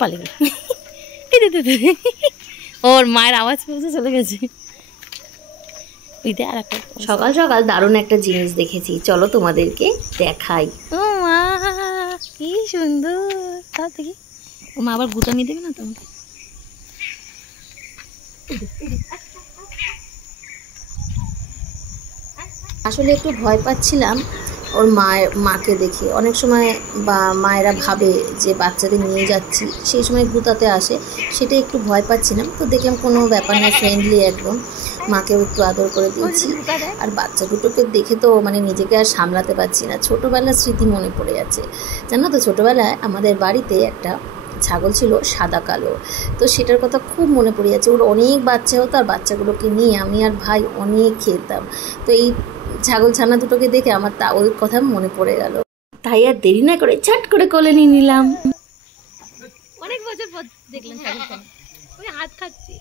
পালিয়ে গেল। ওর মায়ের আওয়াজ পৌঁছে চলে গেছে। আর একটা সকাল সকাল দারুণ একটা জিনিস দেখেছি, চলো তোমাদেরকে দেখাই। ও মা কি সুন্দর, তার দেখি ও মা আবার গুতা নিয়ে দেবে না তো। আসলে একটু ভয় পাচ্ছিলাম ওর মাকে দেখে। অনেক সময় বা মায়েরা ভাবে যে বাচ্চাদের নিয়ে যাচ্ছি, সেই সময় গুতাতে আসে, সেটা একটু ভয় পাচ্ছিলাম। তো দেখলাম কোনো ব্যাপার না, ফ্রেন্ডলি একদম, মাকেও একটু আদর করে দিয়েছি। আর বাচ্চা দুটোকে দেখে তো মানে নিজেকে আর সামলাতে পারছি না, ছোটোবেলার স্মৃতি মনে পড়ে যাচ্ছে। জানো তো, ছোটোবেলায় আমাদের বাড়িতে একটা ছাগল ছিল সাদা কালো, তো সেটার কথা খুব মনে পড়ে যাচ্ছে। ওর অনেক বাচ্চা হতো, আর বাচ্চাগুলোকে নিয়ে আমি আর ভাই অনেক খেলতাম। তো এই ছাগল ছানা দুটোকে দেখে আমার তা ওই কথা মনে পড়ে গেল, তাই আর দেরি না করে ছাট করে কোলে নিয়ে নিলাম। অনেক বছর পর দেখলাম ছাগল, ওই হাত খাচ্ছি।